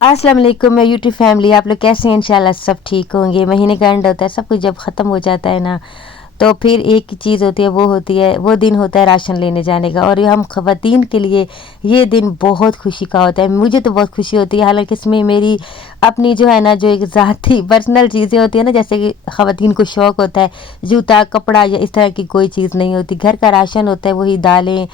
अस्सलाम वालेकुम मैं यूट्यूब फैमिली, आप लोग कैसे हैं? इंशाल्लाह सब ठीक होंगे। महीने का एंड होता है, सब कुछ जब ख़त्म हो जाता है ना, तो फिर एक ही चीज़ होती है, वो दिन होता है राशन लेने जाने का। और ये हम ख़वातीन के लिए ये दिन बहुत खुशी का होता है। मुझे तो बहुत खुशी होती है, हालांकि इसमें मेरी अपनी जो है ना, जो एक ज़ाती पर्सनल चीज़ें होती है ना, जैसे कि ख़वातीन को शौक़ होता है जूता कपड़ा या इस तरह की कोई चीज़ नहीं होती। घर का राशन होता है, वही दालें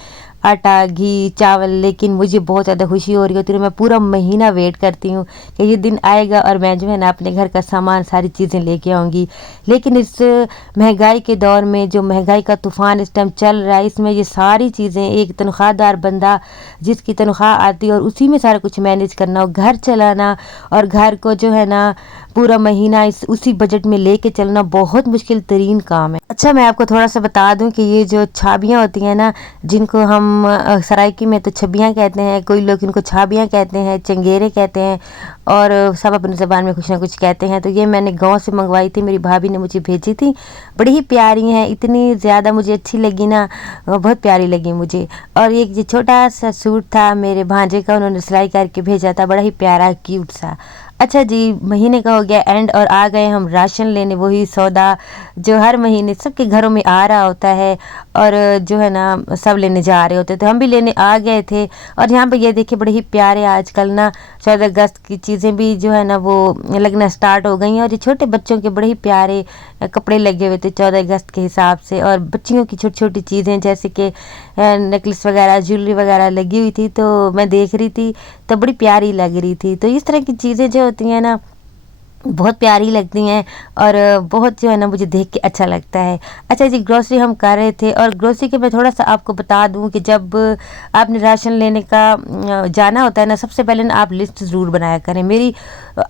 आटा, घी, चावल। लेकिन मुझे बहुत ज़्यादा खुशी हो रही होती है, मैं पूरा महीना वेट करती हूँ कि ये दिन आएगा और मैं जो है ना अपने घर का सामान, सारी चीज़ें लेके आऊँगी। लेकिन इस महंगाई के दौर में, जो महंगाई का तूफ़ान इस टाइम चल रहा है, इसमें ये सारी चीज़ें एक तनख्वाहदार बंदा जिसकी तनख्वाह आती है और उसी में सारा कुछ मैनेज करना और घर चलाना और घर को जो है ना पूरा महीना इस उसी बजट में लेके चलना बहुत मुश्किल तरीन काम है। अच्छा, मैं आपको थोड़ा सा बता दूं कि ये जो छाबियाँ होती हैं ना, जिनको हम सराइकी में तो छबियाँ कहते हैं, कोई लोग इनको छाबियाँ कहते हैं, चंगेरे कहते हैं और सब अपनी ज़बान में कुछ ना कुछ कहते हैं। तो ये मैंने गांव से मंगवाई थी, मेरी भाभी ने मुझे भेजी थी। बड़ी ही प्यारी हैं, इतनी ज़्यादा मुझे अच्छी लगी ना, बहुत प्यारी लगी मुझे। और एक जो छोटा सा सूट था मेरे भांजे का, उन्होंने सिलाई करके भेजा था, बड़ा ही प्यारा क्यूट सा। अच्छा जी, महीने का हो गया एंड और आ गए हम राशन लेने, वही सौदा जो हर महीने सबके घरों में आ रहा होता है और जो है ना सब लेने जा रहे होते थे, हम भी लेने आ गए थे। और यहाँ पे ये देखिए बड़े ही प्यारे आजकल ना 14 अगस्त की चीज़ें भी जो है ना वो लगना स्टार्ट हो गई हैं। और ये छोटे बच्चों के बड़े ही प्यारे कपड़े लगे हुए थे 14 अगस्त के हिसाब से, और बच्चियों की छोटी छोटी चीज़ें जैसे कि नेकलेस वगैरह, ज्वेलरी वगैरह लगी हुई थी। तो मैं देख रही थी तो बड़ी प्यारी लग रही थी। तो इस तरह की चीज़ें जो होती हैं ना बहुत प्यारी लगती हैं और बहुत जो है ना मुझे देख के अच्छा लगता है। अच्छा जी, ग्रोसरी हम कर रहे थे और ग्रोसरी के मैं थोड़ा सा आपको बता दूं कि जब आपने राशन लेने का जाना होता है ना, सबसे पहले ना आप लिस्ट ज़रूर बनाया करें। मेरी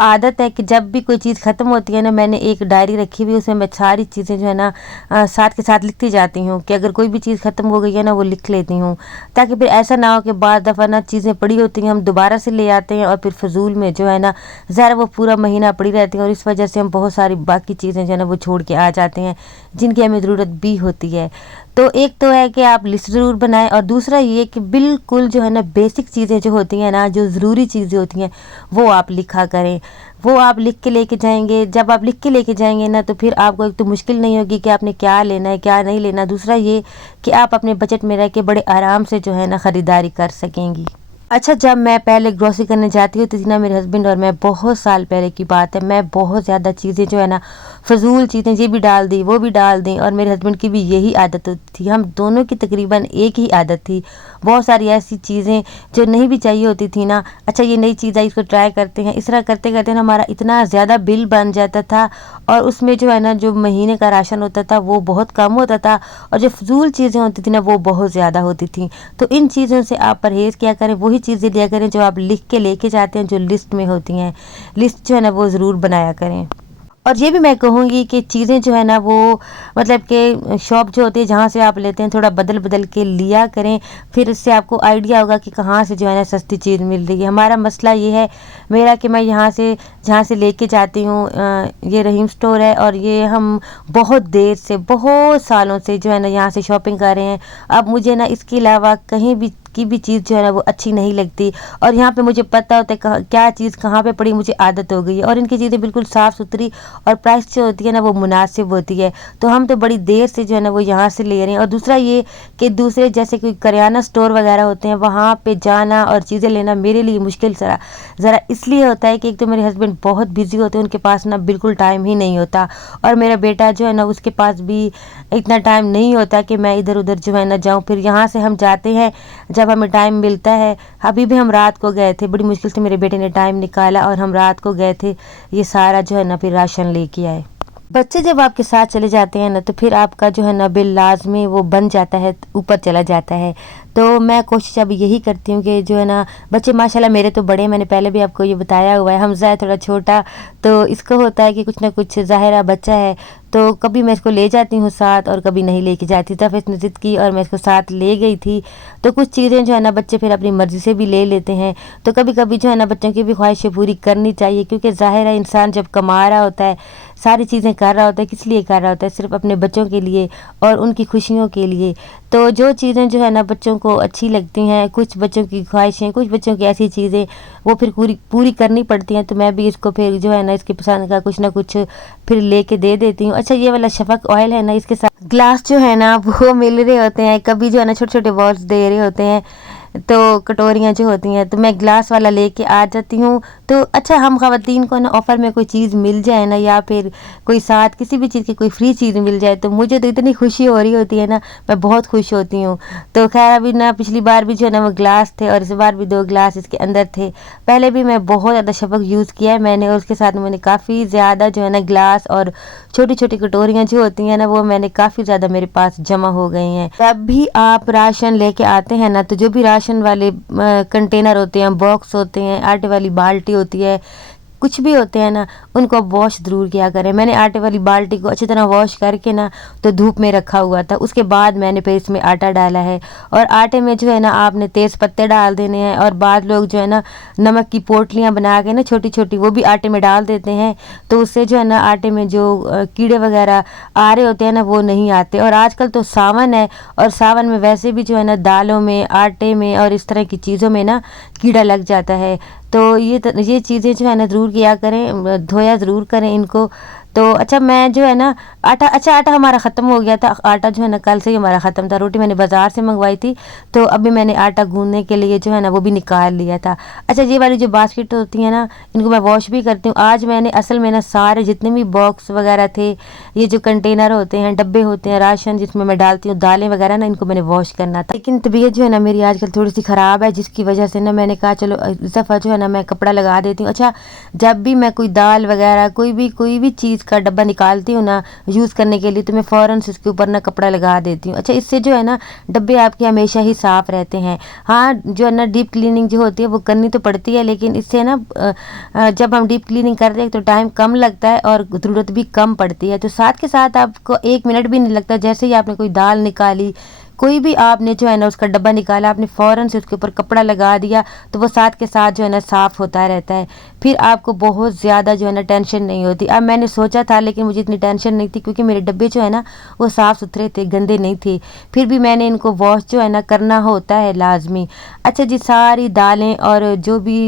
आदत है कि जब भी कोई चीज़ ख़त्म होती है ना, मैंने एक डायरी रखी हुई, उसमें मैं सारी चीज़ें जो है ना साथ के साथ लिखती जाती हूँ कि अगर कोई भी चीज़ ख़त्म हो गई है ना, वो लिख लेती हूँ, ताकि फिर ऐसा ना हो कि बाद दफ़ा ना चीज़ें पड़ी होती हैं, हम दोबारा से ले आते हैं और फिर फजूल में जो है ना ज़रा वो पूरा महीना पड़ी रहती हैं और इस वजह से हम बहुत सारी बाकी चीज़ें जो है ना वो छोड़ के आ जाते हैं जिनकी हमें ज़रूरत भी होती है। तो एक तो है कि आप लिस्ट ज़रूर बनाएं और दूसरा ये कि बिल्कुल जो है ना बेसिक चीज़ें जो होती हैं ना, जो ज़रूरी चीज़ें होती हैं, वो आप लिखा करें। वो आप लिख के लेके जाएंगे। जब आप लिख के लेके जाएंगे ना, तो फिर आपको एक तो मुश्किल नहीं होगी कि आपने क्या लेना है क्या नहीं लेना। दूसरा ये कि आप अपने बजट में रह के बड़े आराम से जो है ना ख़रीदारी कर सकेंगी। अच्छा, जब मैं पहले ग्रोसरी करने जाती होती थी ना, मेरे हस्बैंड और मैं, बहुत साल पहले की बात है, मैं बहुत ज़्यादा चीज़ें जो है ना फजूल चीज़ें ये भी डाल दी वो भी डाल दी, और मेरे हस्बैंड की भी यही आदत होती थी। हम दोनों की तकरीबन एक ही आदत थी। बहुत सारी ऐसी चीज़ें जो नहीं भी चाहिए होती थी ना, अच्छा ये नई चीज़ आई इसको ट्राई करते हैं, इस तरह करते करते ना हमारा इतना ज़्यादा बिल बन जाता था और उसमें जो है ना जो महीने का राशन होता था वो बहुत कम होता था और जो फजूल चीज़ें होती थी ना वो बहुत ज़्यादा होती थी। तो इन चीज़ों से आप परहेज़ क्या करें, वही चीज़ें लिया करें जो आप लिख के लेके जाते हैं, जो लिस्ट में होती हैं। लिस्ट जो है ना वो ज़रूर बनाया करें। और ये भी मैं कहूँगी कि चीज़ें जो है ना वो मतलब कि शॉप जो होती है जहाँ से आप लेते हैं, थोड़ा बदल बदल के लिया करें, फिर इससे आपको आइडिया होगा कि कहाँ से जो है ना सस्ती चीज़ मिल रही है। हमारा मसला ये है मेरा कि मैं यहाँ से जहाँ से लेके जाती हूँ, ये रहीम स्टोर है और ये हम बहुत देर से, बहुत सालों से जो है ना यहाँ से शॉपिंग कर रहे हैं। अब मुझे ना इसके अलावा कहीं भी की भी चीज़ जो है ना वो अच्छी नहीं लगती और यहाँ पे मुझे पता होता है क्या चीज़ कहाँ पे पड़ी, मुझे आदत हो गई है। और इनकी चीज़ें बिल्कुल साफ़ सुथरी और प्राइस जो होती है ना वो मुनासिब होती है। तो हम तो बड़ी देर से जो है ना वो यहाँ से ले रहे हैं। और दूसरा ये कि दूसरे जैसे कोई करियाना स्टोर वगैरह होते हैं, वहाँ पे जाना और चीज़ें लेना मेरे लिए मुश्किल ज़रा इसलिए होता है कि एक तो मेरे हस्बैंड बहुत बिजी होते हैं, उनके पास ना बिल्कुल टाइम ही नहीं होता, और मेरा बेटा जो है ना उसके पास भी इतना टाइम नहीं होता कि मैं इधर उधर जो है ना जाऊँ। फिर यहाँ से हम जाते हैं जब हमें टाइम मिलता है। अभी भी हम रात को गए थे, बड़ी मुश्किल से मेरे बेटे ने टाइम निकाला और हम रात को गए थे, ये सारा जो है ना फिर राशन लेके आए। बच्चे जब आपके साथ चले जाते हैं ना, तो फिर आपका जो है ना बिल लाजमी वो बन जाता है, ऊपर चला जाता है। तो मैं कोशिश अब यही करती हूँ कि जो है ना बच्चे माशाल्लाह मेरे तो बड़े, मैंने पहले भी आपको ये बताया हुआ है, हमज़ा है थोड़ा छोटा, तो इसको होता है कि कुछ ना कुछ ज़ाहिरा बच्चा है, तो कभी मैं इसको ले जाती हूँ साथ और कभी नहीं लेके जाती। तब इसने ज़िद की और मैं इसको साथ ले गई थी। तो कुछ चीज़ें जो है ना बच्चे फिर अपनी मर्ज़ी से भी ले लेते हैं। तो कभी कभी जो है ना बच्चों की भी ख्वाहिशें पूरी करनी चाहिए, क्योंकि ज़ाहिर है इंसान जब कमा रहा होता है, सारी चीज़ें कर रहा होता है, किस लिए कर रहा होता है, सिर्फ अपने बच्चों के लिए और उनकी खुशियों के लिए। तो जो चीज़ें जो है ना बच्चों को अच्छी लगती हैं, कुछ बच्चों की ख्वाहिशें, कुछ बच्चों की ऐसी चीज़ें वो फिर पूरी पूरी करनी पड़ती हैं, तो मैं भी इसको फिर जो है ना इसकी पसंद का कुछ ना कुछ फिर लेके दे देती हूँ। अच्छा, ये वाला शफ़क़ ऑयल है ना, इसके साथ ग्लास जो है ना वो मिल रहे होते हैं, कभी जो है ना छोटे-छोटे बॉल्स दे रहे होते हैं, तो कटोरियाँ जो होती हैं, तो मैं ग्लास वाला लेके आ जाती हूँ। तो अच्छा, हम ख़वातीन को ना ऑफ़र में कोई चीज़ मिल जाए ना, या फिर कोई साथ किसी भी चीज़ की कोई फ्री चीज़ मिल जाए, तो मुझे तो इतनी खुशी हो रही होती है ना, मैं बहुत खुश होती हूँ। तो ख़ैर अभी ना पिछली बार भी जो है ना वो ग्लास थे, और इस बार भी 2 ग्लास इसके अंदर थे। पहले भी मैं बहुत ज़्यादा शफ़क़ यूज़ किया है मैंने, और उसके साथ मैंने काफ़ी ज़्यादा जो है ना ग्लास और छोटी-छोटी कटोरियाँ जो होती हैं ना, वो मैंने काफ़ी ज़्यादा मेरे पास जमा हो गई हैं। जब भी आप राशन लेके आते हैं ना, तो जो भी राशन वाले कंटेनर होते हैं, बॉक्स होते हैं, आटे वाली बाल्टी होती है, कुछ भी होते हैं ना, उनको वॉश ज़रूर किया करें। मैंने आटे वाली बाल्टी को अच्छी तरह वॉश करके ना तो धूप में रखा हुआ था, उसके बाद मैंने फिर इसमें आटा डाला है। और आटे में जो है ना आपने तेज़ पत्ते डाल देने हैं, और बाद लोग जो है ना नमक की पोटलियाँ बना के ना छोटी-छोटी वो भी आटे में डाल देते हैं, तो उससे जो है ना आटे में जो कीड़े वगैरह आ रहे होते हैं ना, वो नहीं आते। और आजकल तो सावन है, और सावन में वैसे भी जो है ना दालों में, आटे में और इस तरह की चीज़ों में ना कीड़ा लग जाता है। तो ये चीज़ें जो है ना ज़रूर किया करें, धोया ज़रूर करें इनको। तो अच्छा, मैं जो है ना आटा हमारा ख़त्म हो गया था। आटा जो है ना कल से ही हमारा ख़त्म था। रोटी मैंने बाज़ार से मंगवाई थी, तो अभी मैंने आटा गूँदने के लिए जो है ना वो भी निकाल लिया था। अच्छा, ये वाली जो बास्केट होती है ना, इनको मैं वॉश भी करती हूँ। आज मैंने असल में ना सारे जितने भी बॉक्स वगैरह थे, ये जो कंटेनर होते हैं, डब्बे होते हैं राशन जिसमें मैं डालती हूँ दालें वगैरह ना, इनको मैंने वॉश करना था। लेकिन तबीयत जो है ना मेरी आजकल थोड़ी-सी ख़राब है, जिसकी वजह से ना मैंने कहा चलो इस दफ़ा जो है ना मैं कपड़ा लगा देती हूँ। अच्छा, जब भी मैं कोई दाल वगैरह कोई भी चीज़ का डब्बा निकालती हूँ ना यूज़ करने के लिए, तो मैं फ़ौरन से उसके ऊपर ना कपड़ा लगा देती हूँ। अच्छा, इससे जो है ना डब्बे आपके हमेशा ही साफ़ रहते हैं। हाँ, जो है ना डीप क्लीनिंग जो होती है वो करनी तो पड़ती है, लेकिन इससे ना जब हम डीप क्लीनिंग करते हैं तो टाइम कम लगता है और ज़रूरत भी कम पड़ती है। तो साथ के साथ आपको 1 मिनट भी नहीं लगता। जैसे ही आपने कोई दाल निकाली, कोई भी आपने जो है ना उसका डब्बा निकाला, आपने फ़ौरन से उसके ऊपर कपड़ा लगा दिया, तो वो साथ के साथ जो है ना साफ़ होता रहता है। फिर आपको बहुत ज़्यादा जो है ना टेंशन नहीं होती। अब मैंने सोचा था, लेकिन मुझे इतनी टेंशन नहीं थी, क्योंकि मेरे डब्बे जो है ना वो साफ़ सुथरे थे, गंदे नहीं थे। फिर भी मैंने इनको वॉश जो है ना करना होता है लाज़मी। अच्छा जी, सारी दालें और जो भी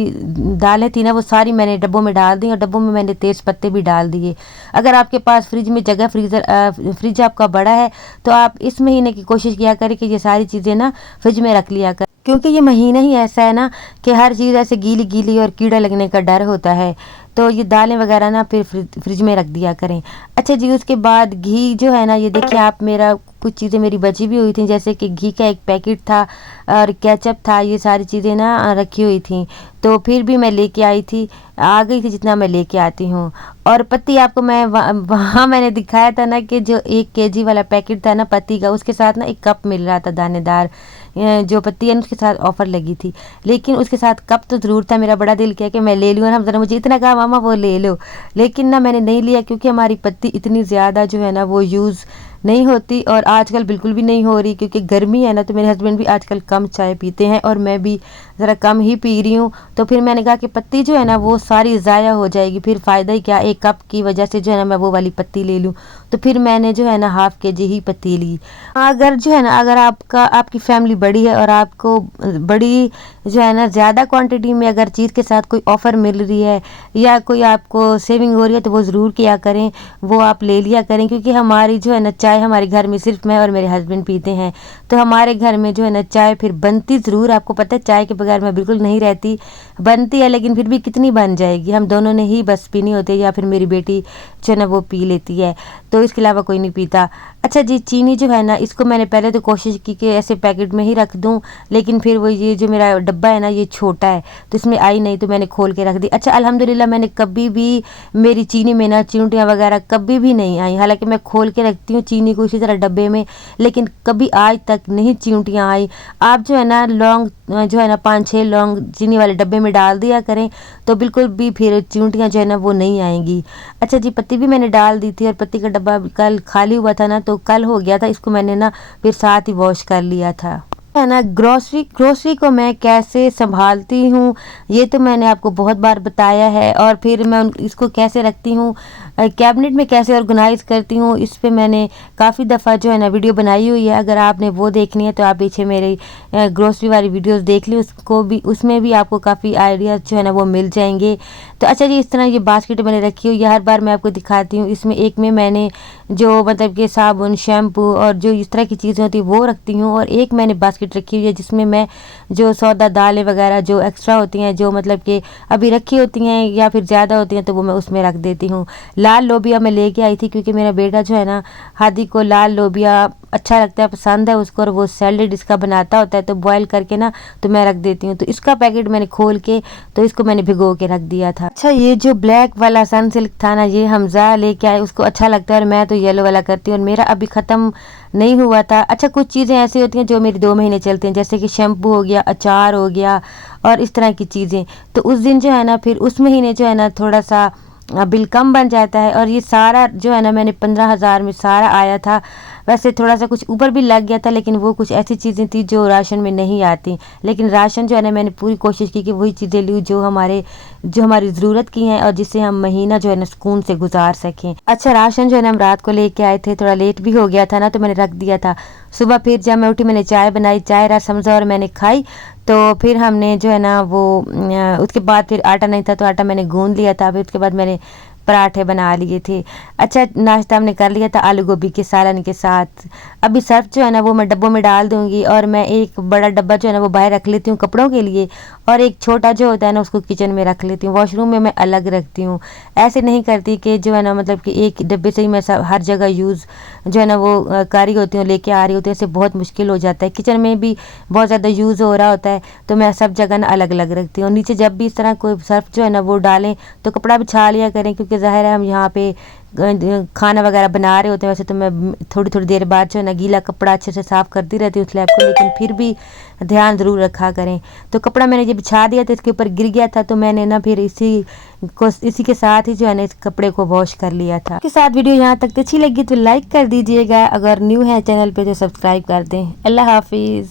दालें थी ना वो सारी मैंने डब्बों में डाल दी, और डब्बों में मैंने तेज़ पत्ते भी डाल दिए। अगर आपके पास फ्रिज में जगह फ्रिज आपका बड़ा है, तो आप इस महीने की कोशिश किया करें कि ये सारी चीज़ें ना फ्रिज में रख लिया करें, क्योंकि ये महीना ही ऐसा है ना कि हर चीज़ ऐसे गीली-गीली और कीड़ा लगने का डर होता है। तो ये दालें वगैरह ना फिर फ्रिज में रख दिया करें। अच्छा जी, उसके बाद घी जो है ना, ये देखिए आप, मेरा कुछ चीज़ें मेरी बची भी हुई थी, जैसे कि घी का एक पैकेट था और केचप था, ये सारी चीज़ें ना रखी हुई थी। तो फिर भी मैं लेके आई थी, आ गई थी जितना मैं लेके आती हूँ। और पत्ती आपको मैं वहाँ मैंने दिखाया था ना कि जो 1 केजी वाला पैकेट था ना पत्ती का, उसके साथ ना 1 कप मिल रहा था दानेदार जो पत्ती है, उसके साथ ऑफ़र लगी थी। लेकिन उसके साथ कप तो ज़रूर था। मेरा बड़ा दिल किया कि मैं ले लूँ ना, ज़रा मुझे इतना कहा मामा वो ले लो, लेकिन ना मैंने नहीं लिया, क्योंकि हमारी पत्ती इतनी ज़्यादा जो है ना वो यूज़ नहीं होती, और आजकल बिल्कुल भी नहीं हो रही, क्योंकि गर्मी है ना। तो मेरे हस्बैंड भी आजकल कम चाय पीते हैं, और मैं भी ज़रा कम ही पी रही हूँ। तो फिर मैंने कहा कि पत्ती जो है ना वो सारी ज़ाया हो जाएगी, फिर फ़ायदा ही क्या, 1 कप की वजह से जो है ना मैं वो वाली पत्ती ले लूँ। तो फिर मैंने जो है ना ½ केजी ही पत्ती ली। अगर जो है ना, अगर आपकी फैमिली बड़ी है और आपको बड़ी जो है ना ज़्यादा क्वांटिटी में अगर चीज़ के साथ कोई ऑफ़र मिल रही है, या कोई आपको सेविंग हो रही है, तो वो ज़रूर किया करें, वो आप ले लिया करें। क्योंकि हमारी जो है ना चाय हमारे घर में सिर्फ मैं और मेरे हस्बैंड पीते हैं, तो हमारे घर में जो है ना चाय फिर बनती ज़रूर, आपको पता है चाय के बगैर मैं बिल्कुल नहीं रहती, बनती है, लेकिन फिर भी कितनी बन जाएगी, हम दोनों ने ही बस पीनी होती है, या फिर मेरी बेटी जो है ना वो पी लेती है, तो इसके अलावा कोई नहीं पीता। अच्छा जी, चीनी जो है ना, इसको मैंने पहले तो कोशिश की कि ऐसे पैकेट में ही रख दूं, लेकिन फिर वो ये जो मेरा डब्बा है ना ये छोटा है, तो इसमें आई नहीं, तो मैंने खोल के रख दी। अच्छा, अल्हम्दुलिल्लाह मैंने कभी भी मेरी चीनी में ना चींटियाँ वगैरह कभी भी नहीं आई। हालांकि मैं खोल के रखती हूँ चीनी को इसी तरह डब्बे में, लेकिन कभी आज तक नहीं चींटियाँ आई। आप जो है ना लौंग जो है ना 5-6 लौंग चीनी वाले डब्बे में डाल दिया करें, तो बिल्कुल भी फिर चींटियाँ जो है ना वो नहीं आएंगी। अच्छा जी, पत्ती भी मैंने डाल दी थी, और पत्ती का डब्बा कल खाली हुआ था ना, तो कल हो गया था, इसको मैंने ना फिर साथ ही वॉश कर लिया था। है ना, ग्रोसरी ग्रोसरी को मैं कैसे संभालती हूँ ये तो मैंने आपको बहुत बार बताया है। और फिर मैं इसको कैसे रखती हूँ, कैबिनेट में कैसे ऑर्गेनाइज करती हूँ, इस पे मैंने काफ़ी दफ़ा जो है ना वीडियो बनाई हुई है। अगर आपने वो देखनी है तो आप पीछे मेरी ग्रोसरी वाली वीडियोस देख ली, उसको भी, उसमें भी आपको काफ़ी आइडियाज़ जो है ना वो मिल जाएंगे। तो अच्छा जी, इस तरह ये बास्केट मैंने रखी हुई है, हर बार मैं आपको दिखाती हूँ। इसमें एक में मैंने जो मतलब कि साबुन, शैम्पू और जो इस तरह की चीज़ें होती हैं वो रखती हूँ, और एक मैंने बास्केट रखी हुई है जिसमें मैं जो सौदा दालें वगैरह जो एक्स्ट्रा होती हैं, जो मतलब कि अभी रखी होती हैं या फिर ज़्यादा होती हैं, तो वो मैं उसमें रख देती हूँ। लाल लोबिया मैं लेके आई थी क्योंकि मेरा बेटा जो है ना, हादी को लाल लोबिया अच्छा लगता है, पसंद है उसको, और वो सैलेड इसका बनाता होता है, तो बॉयल करके ना तो मैं रख देती हूँ। तो इसका पैकेट मैंने खोल के तो इसको मैंने भिगो के रख दिया था। अच्छा, ये जो ब्लैक वाला सनसिल्क था ना, ये हमजा लेके आए, उसको अच्छा लगता है, और मैं तो येलो वाला करती हूँ, और मेरा अभी ख़त्म नहीं हुआ था। अच्छा, कुछ चीज़ें ऐसी होती हैं जो मेरी 2 महीने चलती हैं, जैसे कि शैम्पू हो गया, अचार हो गया और इस तरह की चीज़ें। तो उस दिन जो है ना, फिर उस महीने जो है ना थोड़ा सा बिल कम बन जाता है। और ये सारा जो है ना मैंने 15,000 में सारा आया था। वैसे थोड़ा सा कुछ ऊपर भी लग गया था, लेकिन वो कुछ ऐसी चीज़ें थी जो राशन में नहीं आती। लेकिन राशन जो है ना, मैंने पूरी कोशिश की कि वही चीज़ें लूँ जो हमारी ज़रूरत की हैं, और जिससे हम महीना जो है ना सुकून से गुजार सकें। अच्छा, राशन जो है ना हम रात को लेके आए थे, थोड़ा लेट भी हो गया था ना, तो मैंने रख दिया था। सुबह फिर जब मैं उठी, मैंने चाय बनाई, चाय रस हमजा और मैंने खाई। तो फिर हमने जो है ना वो उसके बाद फिर आटा नहीं था तो आटा मैंने गूंद लिया था। फिर उसके बाद मैंने पराठे बना लिए थे। अच्छा, नाश्ता हमने कर लिया था आलू गोभी के सालन के साथ। अभी सर्फ जो है ना वो मैं डब्बों में डाल दूंगी, और मैं एक बड़ा डब्बा जो है ना वो बाहर रख लेती हूँ कपड़ों के लिए, और एक छोटा जो होता है ना उसको किचन में रख लेती हूँ। वॉशरूम में मैं अलग रखती हूँ। ऐसे नहीं करती कि जो है ना मतलब कि एक डब्बे से ही मैं सब हर जगह यूज़ जो है ना वो कर रही होती हूँ, लेके आ रही होती हूँ, इससे बहुत मुश्किल हो जाता है। किचन में भी बहुत ज़्यादा यूज़ हो रहा होता है, तो मैं सब जगह ना अलग अलग रखती हूँ। नीचे जब भी इस तरह कोई सर्फ जो है ना वो डालें तो कपड़ा बिछा लिया करें, क्योंकि ज़ाहिर है हम यहाँ पे खाना वगैरह बना रहे होते हैं। वैसे तो मैं थोड़ी थोड़ी देर बाद जो है ना गीला कपड़ा अच्छे से साफ़ करती रहती हूँ स्लैब को, लेकिन फिर भी ध्यान ज़रूर रखा करें। तो कपड़ा मैंने जब बिछा दिया था, इसके ऊपर गिर गया था, तो मैंने ना फिर इसी के साथ ही जो है ना इस कपड़े को वॉश कर लिया था। इसके साथ वीडियो यहाँ तक अच्छी लगी तो लाइक कर दीजिएगा, अगर न्यू है चैनल पे तो सब्सक्राइब कर दें। अल्लाह हाफिज़।